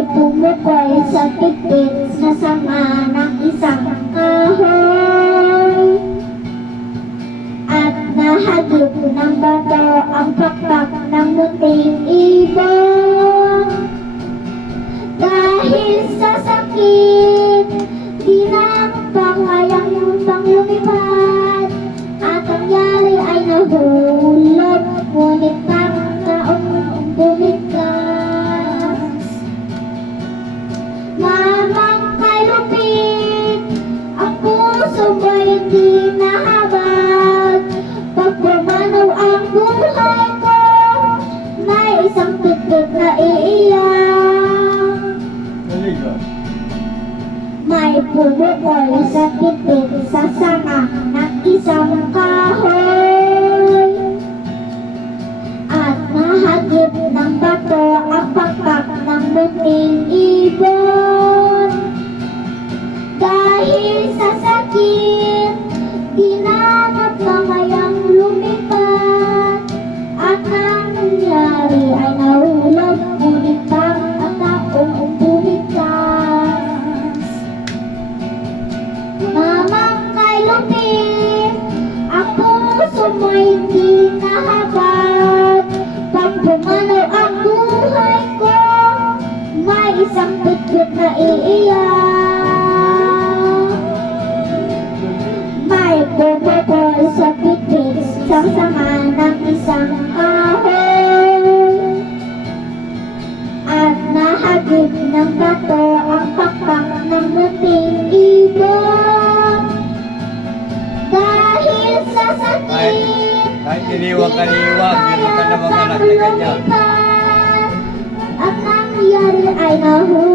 pumukoy sa pipit na sama ng isang kahoy. At nahagip ng bato ang pakpak ng munting ibon Dahil sa sakit, di na pangayang pang lumipad nahabag Pag pumanaw ang buhay ko, may isang na iiyak. May pumukoy sa pipit sa sanga ng isang kahoy. At nahagip ng bato ang pakpak ng munting ibon isang pitpit na iiyak. May bumukol sa pitpit sa sama ng isang iniwag-kaniwag, meron ka namang anak na ganyan. At nangyari ay taong